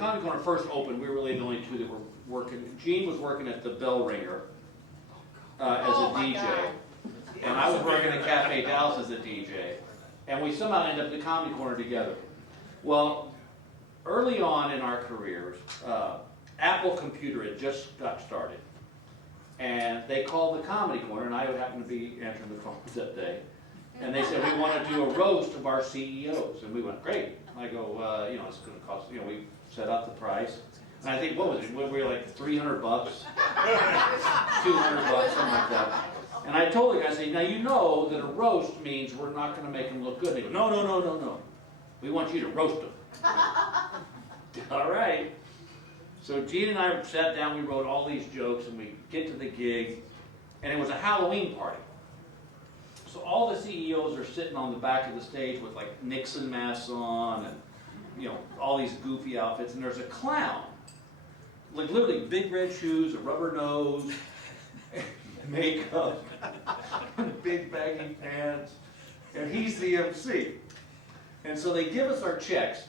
Comedy Corner first opened, we were really the only two that were working. Gene was working at the Bell Ringer as a DJ, and I was working at Cafe Dallas as a DJ, and we somehow ended up at the Comedy Corner together. Well, early on in our careers, Apple Computer had just got started, and they called the Comedy Corner, and I happened to be answering the phones that day. And they said, we want to do a roast of our CEOs. And we went, great. I go, you know, it's going to cost, you know, we set out the price. And I think, what was it? We were like $300, $200, something like that. And I told the guy, I said, now you know that a roast means we're not going to make them look good. And they go, no, no, no, no, no. We want you to roast them. All right. So Gene and I sat down, we wrote all these jokes, and we get to the gig, and it was a Halloween party. So all the CEOs are sitting on the back of the stage with like Nixon masks on and, you know, all these goofy outfits, and there's a clown. Like literally big red shoes, a rubber nose, makeup, big baggy pants, and he's the MC. And so they give us our checks,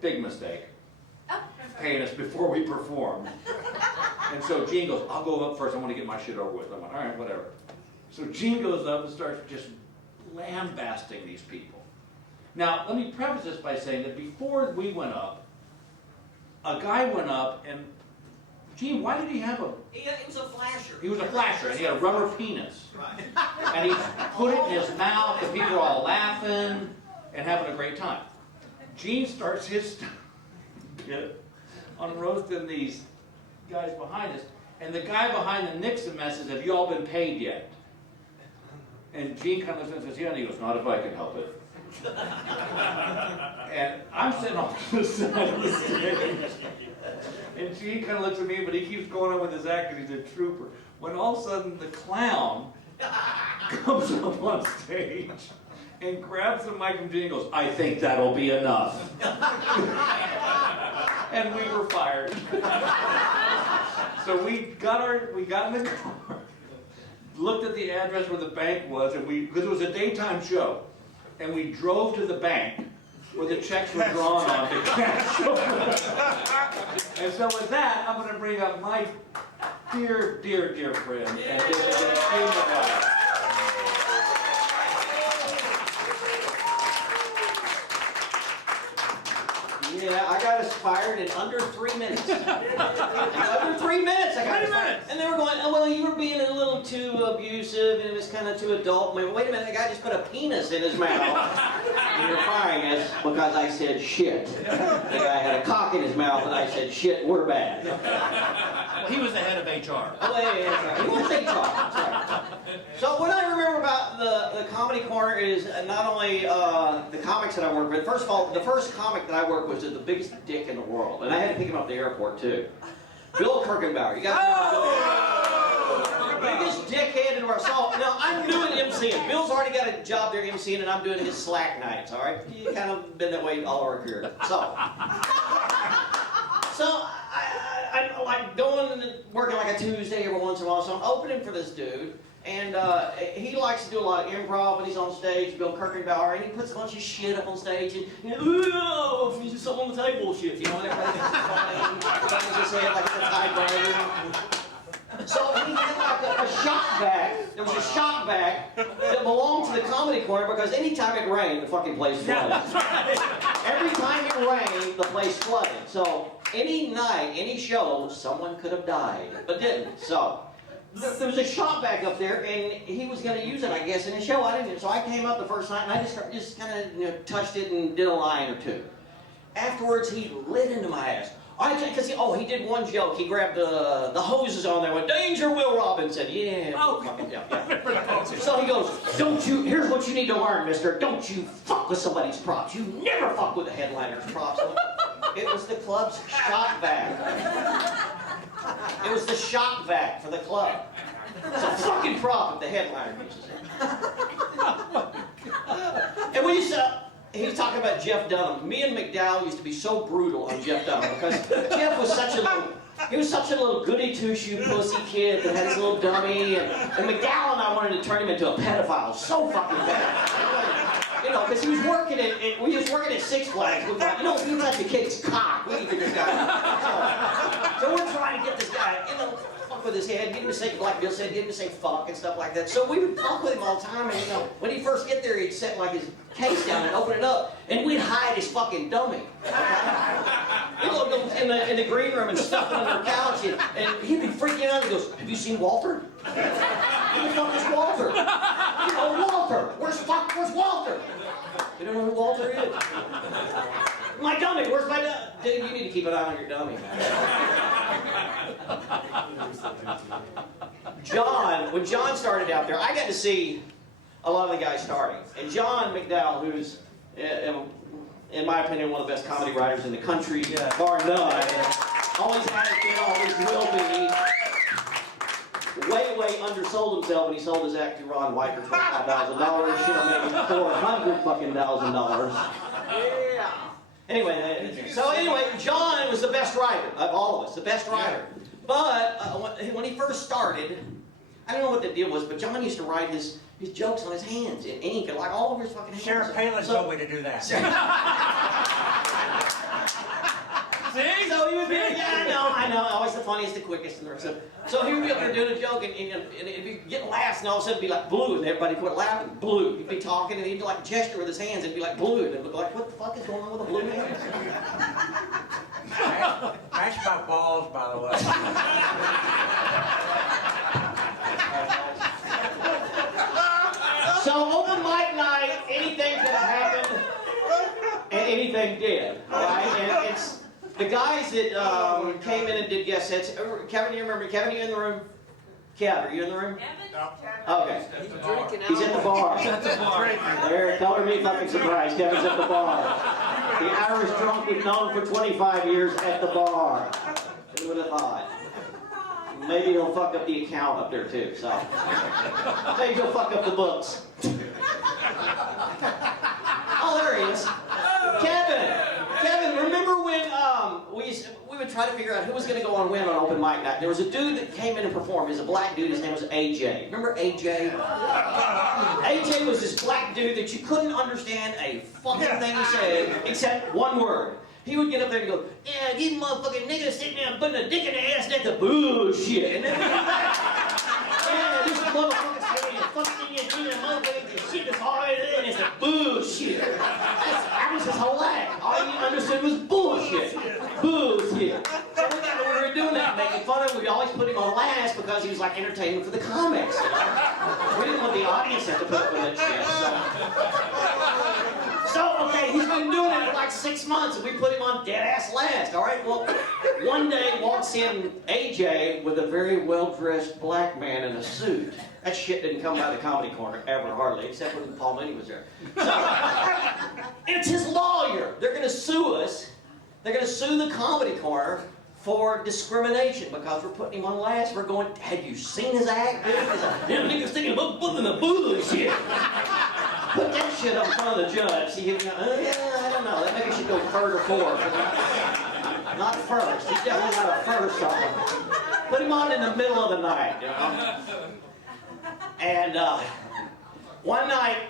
big mistake, paying us before we perform. And so Gene goes, I'll go up first, I want to get my shit over with. I'm like, all right, whatever. So Gene goes up and starts just lambasting these people. Now, let me preface this by saying that before we went up, a guy went up and, Gene, why did he have a... He was a flasher. He was a flasher, and he had a rubber penis. Right. And he put it in his mouth, and people were all laughing and having a great time. Gene starts his bit on roasting these guys behind us, and the guy behind the Nixon mess says, have you all been paid yet? And Gene kind of looks and says, yeah, and he goes, not if I can help it. And I'm sitting off to the side of the stage. And Gene kind of looks at me, but he keeps going on with his act because he's a trooper. When all of a sudden the clown comes up on stage and grabs the mic from Gene and goes, I think that'll be enough. And we were fired. So we got in the car, looked at the address where the bank was, and because it was a daytime show, and we drove to the bank where the checks were drawn on to cash. And so with that, I'm going to bring up my dear, dear, dear friend, and this is McGuire. Yeah, I got us fired in under 3 minutes. Under 3 minutes I got us fired. And they were going, oh, well, you were being a little too abusive, and it was kind of too adult. Wait a minute, the guy just put a penis in his mouth. And you're firing us because I said shit. The guy had a cock in his mouth, and I said shit, we're bad. Well, he was the head of HR. Oh, yeah, he was HR. Sorry. So what I remember about the Comedy Corner is not only the comics that I worked with. First of all, the first comic that I worked with was the biggest dick in the world, and I had to pick him up at the airport too. Bill Kirkenbauer. You guys remember Bill? Biggest dickhead in the world. So now I'm doing MCing. Bill's already got a job there MCing, and I'm doing his slack nights. All right, you kind of been that way all our career. So I'm like going and working like a Tuesday every once in a while. So I'm opening for this dude. And he likes to do a lot of improv when he's on stage, Bill Kirkenbauer, and he puts a bunch of shit up on stage, and ooh, he's something on the table shit, you know, and everybody thinks it's funny, everybody just say it like it's a typewriter. So he had like a shop vac, there was a shop vac that belonged to the Comedy Corner because anytime it rained, the fucking place flooded. Every time it rained, the place flooded. So any night, any show, someone could have died, but didn't. So there was a shop vac up there, and he was going to use it, I guess, in his show. I didn't. So I came up the first night, and I just kind of touched it and did a line or two. Afterwards, he lit into my ass. Because he did one joke. He grabbed the hoses on there and went, "Danger, Will Robinson." Yeah. Oh, fucking yeah. So he goes, here's what you need to learn, mister. Don't you fuck with somebody's props. You never fuck with the headliner's props. It was the club's shop vac. It was the shop vac for the club. It's a fucking prop if the headliner uses it. And we used to... He was talking about Jeff Dunham. Me and McDowell used to be so brutal on Jeff Dunham because Jeff was such a little goody two-shoe pussy kid that had his little dummy, and McDowell and I wanted to turn him into a pedophile so fucking bad. know, because he was working we was working at Six Flags. We thought, you know, we let the kid's cock. We can get this guy. So we're trying to get this guy, you know, fuck with his head, get him to say, like Bill said, get him to say fuck and stuff like that. So we would fuck with him all the time, and you know, when he'd first get there, he'd set like his case down and open it up, and we'd hide his fucking dummy. We'd go in the green room and stuff it under the couch, and he'd be freaking out. He goes, "Have you seen Walter? Who the fuck is Walter? Oh, Walter! Where's Walter? You don't know who Walter is? My dummy, where's my dummy? Dude, you need to keep an eye on your dummy, man. When John started out there, I got to see a lot of the guys starting. And John McDowell, who's, in my opinion, one of the best comedy writers in the country, bar none, always has been, always will be. Way undersold himself when he sold his act to Ron White for $25,000. Should have made $400,000. Yeah. Anyway, John was the best writer of all of us, the best writer. But when he first started, I don't know what the deal was, but John used to write his jokes on his hands in ink, like all over his fucking hands. Sheriff Palin told me to do that. See? So he would be like, yeah, I know, always the funniest, the quickest, and the rest of it. So he would be up there doing a joke, and it'd be getting laughs, and all of a sudden it'd be like blue, and everybody quit laughing, blue. He'd be talking, and he'd do like a gesture with his hands, and it'd be like blue, and it'd be like, what the fuck is going on with the blue hands? That's my balls, by the way. So open mic night, anything could have happened, and anything did, right? And it's the guys that came in and did guest sets. Kevin, you remember? Kevin, you in the room? Kev, are you in the room? Kevin? Okay. He's at the bar. He's at the bar. There, color me fucking surprised. Kevin's at the bar. The Irish drunk we've known for 25 years at the bar. Who would have thought? Maybe he'll fuck up the account up there too, so. Maybe he'll fuck up the books. Oh, there he is. Kevin, remember when we would try to figure out who was going to go on win on open mic night? There was a dude that came in and performed. He was a black dude. His name was AJ. Remember AJ? AJ was this black dude that you couldn't understand a fucking thing he said except one word. He would get up there and go, yeah, these motherfucking niggas sitting there putting a dick in their ass, that's the bullshit. And then yeah, this motherfucker saying, fucking you doing a motherfucking shit that's all right there, and it's the bullshit. That was his whole act. All he understood was bullshit. Bullshit. So we were doing that, making fun of him. We always put him on last because he was like entertainment for the comics. We didn't want the audience to have to put up with that shit. So, okay, he's been doing it for like 6 months, and we put him on dead ass last, all right? Well, one day walks in AJ with a very well-dressed black man in a suit. That shit didn't come by the Comedy Corner ever, hardly, except when Paul Mooney was there. So, it's his lawyer. They're going to sue us. They're going to sue the Comedy Corner for discrimination because we're putting him on last. We're going, have you seen his act? Them niggas thinking about putting the bullshit. Put that shit up in front of the judge. See, yeah, I don't know. That maybe should go third or fourth. Not first. He's definitely not a first on him. Put him on in the middle of the night, you know. And one night,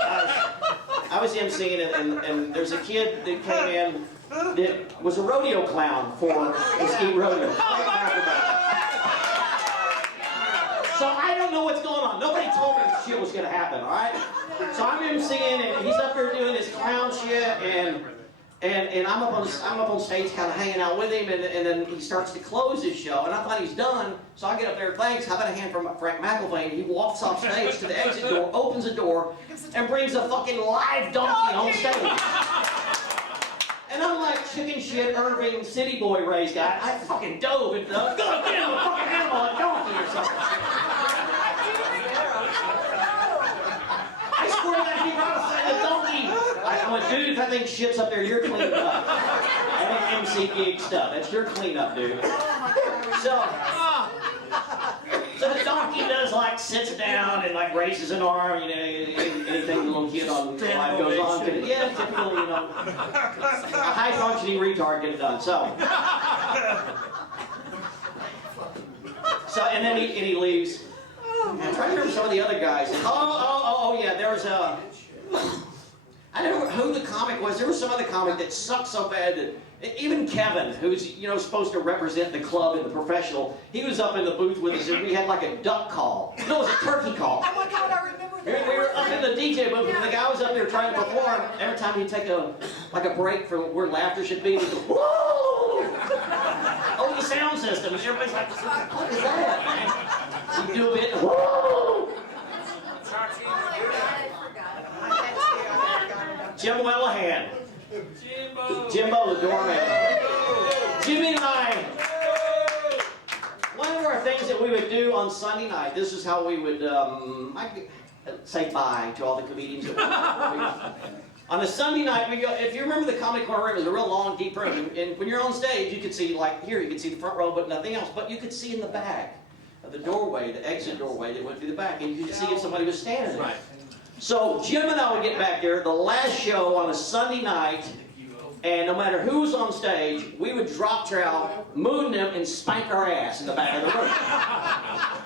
I was emceeing, and there's a kid that came in that was a rodeo clown for Mesquite Rodeo. So I don't know what's going on. Nobody told me this shit was going to happen, all right? So I'm emceeing, and he's up there doing his clown shit, and I'm up on stage kind of hanging out with him, and then he starts to close his show, and I thought he's done, so I get up there, thanks, how about a hand from Frank McElvain? He walks off stage to the exit door, opens the door, and brings a fucking live donkey on stage. And I'm like chicken shit, Irving, city boy raised guy. I fucking dove into the, God damn, a fucking animal, a donkey or something. I swear to God, he brought aside the donkey. I went, dude, if that thing shits up there, you're cleaning up. That ain't MC gig stuff. That's your cleanup, dude. So the donkey does like sits down and like raises an arm, you know, anything the little kid on live goes on. Yeah, typical, you know, a high functioning retard get it done. So and then he leaves. I'm trying to remember some of the other guys. Oh yeah, there was I don't know who the comic was. There was some other comic that sucked so bad that even Kevin, who's supposed to represent the club in the professional, he was up in the booth with us and we had like a duck call. No, it was a turkey call. Oh my God, I remember that. We were up in the DJ booth and the guy was up there trying to perform. Every time he'd take a break from where laughter should be, he'd go, whoa! Over the sound system. And everybody's like, what is that, man? He'd do a bit, whoa! Jim Wellahan. Jimbo the doorman. Jimmy and I, one of our things that we would do on Sunday night, this is how we would say bye to all the comedians. On a Sunday night, we go, if you remember the Comedy Corner room, it was a real long, deep room. And when you're on stage, you could see, like here, you could see the front row, but nothing else. But you could see in the back of the doorway, the exit doorway that went through the back, and you could see if somebody was standing there. Right. So Jim and I would get back there, the last show on a Sunday night, and no matter who was on stage, we would drop trowel, moon them, and spank our ass in the back of the room.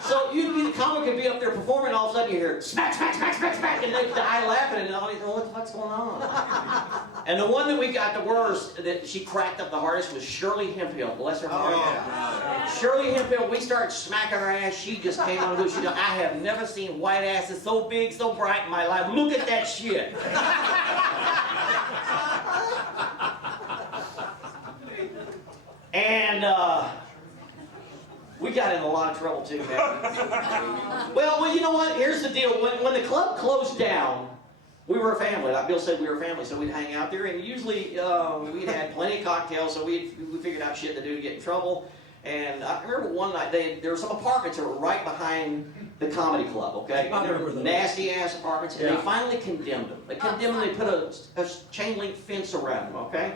So you'd be the comic could be up there performing, all of a sudden you hear smack, smack, smack, smack, smack, and they'd die laughing, and all go, what the fuck's going on? And the one that we got the worst, that she cracked up the hardest, was Shirley Hemphill, bless her heart. Shirley Hemphill, we started smacking her ass, she just came on and she goes, I have never seen white asses so big, so bright in my life. Look at that shit. And we got in a lot of trouble too, man. Well, you know what? Here's the deal. When the club closed down, we were a family. Like Bill said, we were a family, so we'd hang out there, and usually we'd had plenty of cocktails, so we figured out shit to do to get in trouble. And I remember one night, there were some apartments that were right behind the comedy club, okay? And they were nasty-ass apartments, and they finally condemned them. They condemned them, they put a chain link fence around them, okay?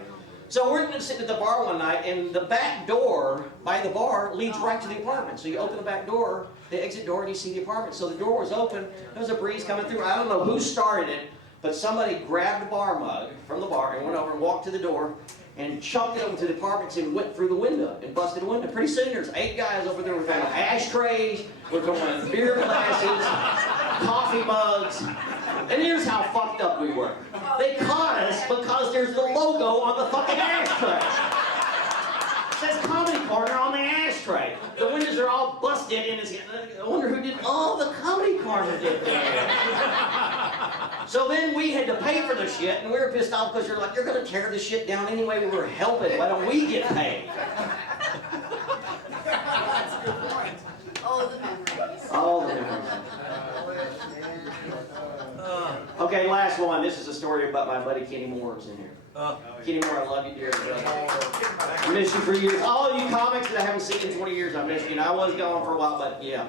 So we're sitting at the bar one night, and the back door by the bar leads right to the apartment. So you open the back door, the exit door, and you see the apartment. So the door was open, there was a breeze coming through. I don't know who started it, but somebody grabbed a bar mug from the bar and went over and walked to the door and chucked it over to the apartments and went through the window and busted the window. Pretty soon there's 8 guys over there with ashtrays, we're going beer glasses, coffee mugs. And here's how fucked up we were. They caught us because there's the logo on the fucking ashtray. It says Comedy Corner on the ashtray. The windows are all busted and I wonder who did all the Comedy Corner did there. So then we had to pay for the shit and we were pissed off because you're like, you're going to tear this shit down anyway, we were helping, why don't we get paid? Oh, the memories. All the memories. Okay, last one. This is a story about my buddy Kenny Moore's in here. Kenny Moore, I love you dearly, brother. I miss you for years. All you comics that I haven't seen in 20 years, I miss you. And I was gone for a while, but yeah.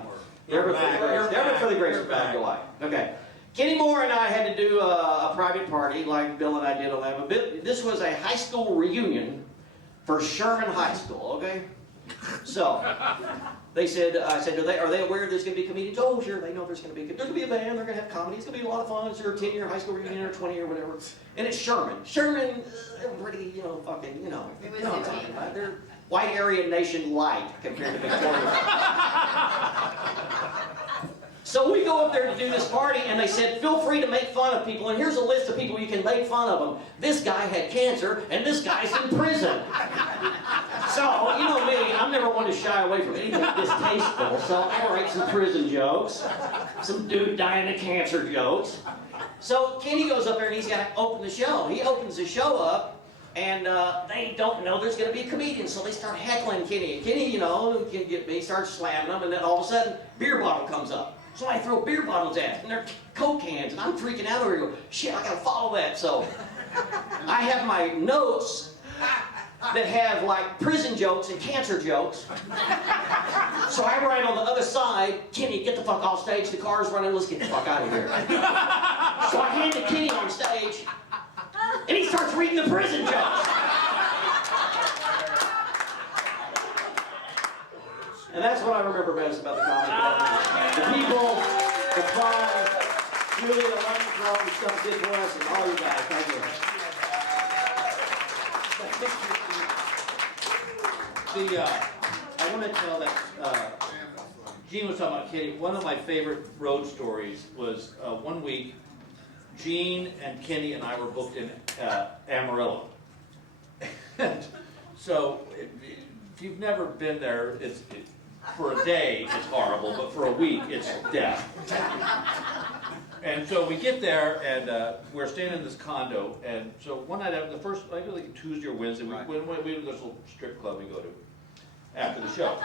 Never for the grace of God go I. Okay. Kenny Moore and I had to do a private party like Bill and I did on that. But this was a high school reunion for Sherman High School, okay? So, they said, I said, are they aware there's going to be comedians? Oh, sure, they know there's going to be a band, they're going to have comedy, it's going to be a lot of fun, it's their 10-year high school reunion or 20 or whatever. And it's Sherman. Sherman, they're pretty, fucking, you know what I'm talking about. They're white Aryan nation light compared to Victoria. So we go up there to do this party, and they said, feel free to make fun of people, and here's a list of people you can make fun of them. This guy had cancer, and this guy's in prison. So, you know me, I'm never one to shy away from anything distasteful, so I write some prison jokes, some dude dying of cancer jokes. So Kenny goes up there, and he's got to open the show. He opens the show up, and they don't know there's going to be a comedian, so they start heckling Kenny. And Kenny, can get me, starts slamming them, and then all of a sudden, beer bottle comes up. So I throw beer bottles at it, and they're Coke cans, and I'm freaking out over here. Shit, I gotta follow that. So I have my notes that have like prison jokes and cancer jokes. So I write on the other side, Kenny, get the fuck off stage, the car's running, let's get the fuck out of here. So I hand it to Kenny on stage, and he starts reading the prison jokes. And that's what I remember best about the comedy. The people, the fun, Julia, the lunch club, the stuff did for us, and all you guys. Thank you. I want to tell that Gene was talking about Kenny. One of my favorite road stories was one week Gene and Kenny and I were booked in Amarillo. And so, if you've never been there, for a day it's horrible, but for a week it's death. And so we get there, and we're staying in this condo, and so one night, the first, I think like Tuesday or Wednesday, we went to this little strip club we go to after the show.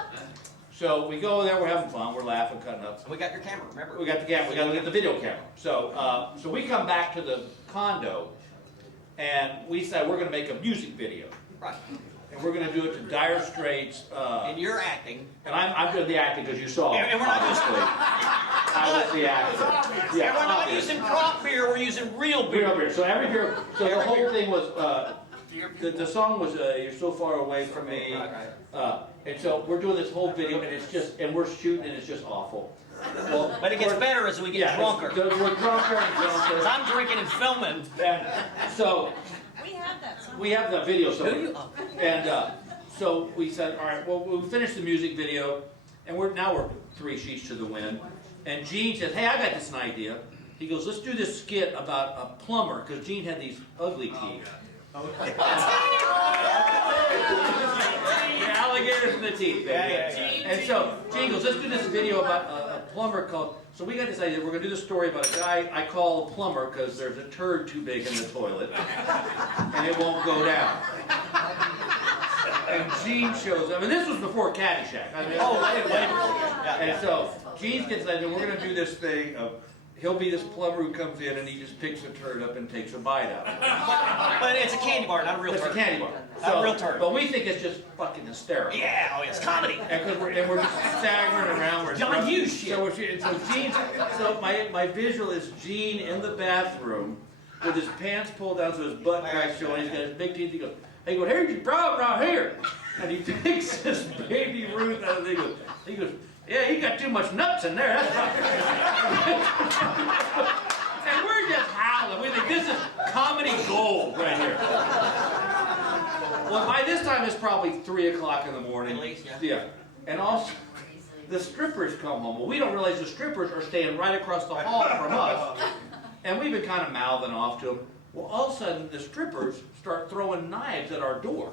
So we go there, we're having fun, we're laughing, cutting up. We got your camera, remember? We got the camera, we got to get the video camera. So, so we come back to the condo, and we say we're going to make a music video. Right. And we're going to do it to Dire Straits. And you're acting. And I'm doing the acting because you saw it. And we're not obviously. I was the actor. Yeah, we're not using prop beer, we're using real beer. Real beer. So every beer, so the whole thing was, the song was You're So Far Away From Me. And so we're doing this whole video, and it's just, and we're shooting, and it's just awful. Well, But it gets better as we get drunker. We're drunker and Because drunker. I'm drinking and filming. And so We have that song. we have the video somewhere. Do you? Oh. And so we said, all right, well, we finished the music video, and we're 3 sheets to the wind. And Gene says, hey, I got this idea. He goes, let's do this skit about a plumber, because Gene had these ugly teeth. The alligators in the teeth, baby. Yeah. And so Gene goes, let's do this video about a plumber called. So we got this idea. We're going to do this story about a guy I call a plumber because there's a turd too big in the toilet, and it won't go down. And Gene shows up, and this was before Caddyshack. I mean, and so Gene gets that, and we're going to do this thing of. He'll be this plumber who comes in and he just picks a turd up and takes a bite out of it. But it's a candy bar, not a real turd. It's a candy bar. Not a real turd. But we think it's just fucking hysterical. Yeah, oh, it's comedy. And we're just staggering around. We're John Hughes shit. So my visual is Gene in the bathroom with his pants pulled down so his butt crack's showing. He's got his big teeth. He goes, here's your problem right here. And he takes this baby Ruth out of the He goes, yeah, you got too much nuts in there. That's not And we're just howling. We think this is comedy gold right here. Well, by this time it's probably 3 o'clock in the morning. At least, Yeah. And also, the strippers come home. Well, we don't realize the strippers are staying right across the hall from us. And we've been kind of mouthing off to them. Well, all of a sudden, the strippers start throwing knives at our door.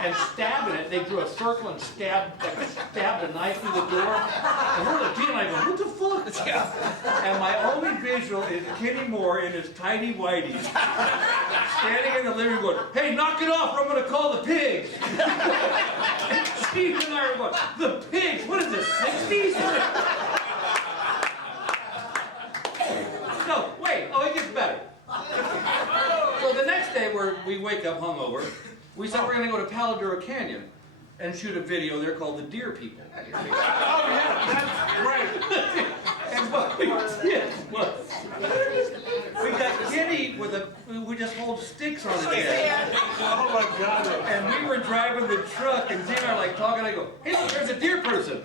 And stabbing it. They drew a circle and stabbed a knife through the door. And we're like, Gene and I go, what the fuck? Yeah. And my only visual is Kenny Moore in his tidy whities, standing in the living room going, hey, knock it off or I'm going to call the pigs. And Gene and I are going, the pigs? What is this, 60s? No, wait, it gets better. So the next day we wake up hungover. We said we're going to go to Paladura Canyon and shoot a video there called The Deer People. Oh yeah, that's right. And what we did was we got Kenny we just hold sticks on his head. Oh my God. And we were driving the truck and Gene and I are like talking, I go, hey look, there's a deer person.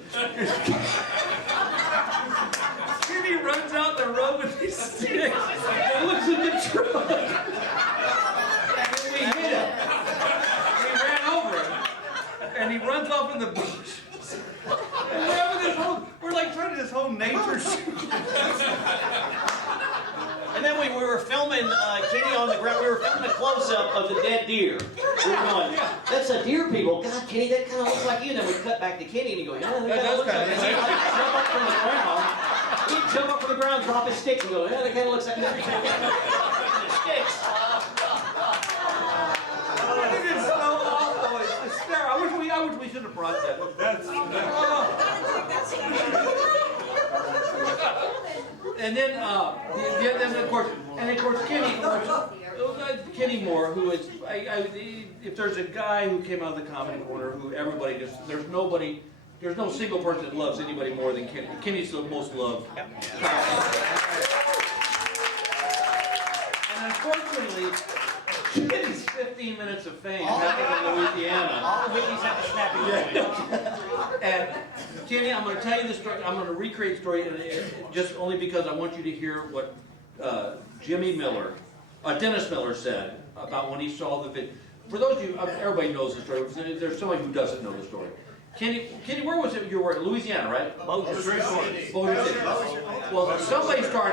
Kenny runs out the road with these sticks and looks at the truck. And we hit him. We ran over him. And he runs off in the bush. And we're having we're like trying to this whole nature shoot. And then we were filming Kenny on the ground. We were filming a close-up of the dead deer. We were going, that's a deer people. God, Kenny, that kind of looks like you. And then we cut back to Kenny and he goes, yeah, that kind of looks like you. He'd jump up from the ground. He'd jump up from the ground, drop his sticks and go, yeah, that kind of looks like you. Sticks. It is so awful. It's hysterical. I wish we should have brought that. And then, of course, Kenny Moore, who is, if there's a guy who came out of the Comedy Corner who everybody just, there's no single person that loves anybody more than Kenny. Kenny's the most loved. Yep. And unfortunately, Kenny's 15 minutes of fame happened in Louisiana. All the witnesses have to snap it. And Kenny, I'm going to tell you the story. I'm going to recreate the story, just only because I want you to hear what Dennis Miller said about when he saw the video. For those of you, everybody knows the story. There's somebody who doesn't know the story. Kenny, where was it you were? Louisiana, right? Bossier City. Well, somebody started.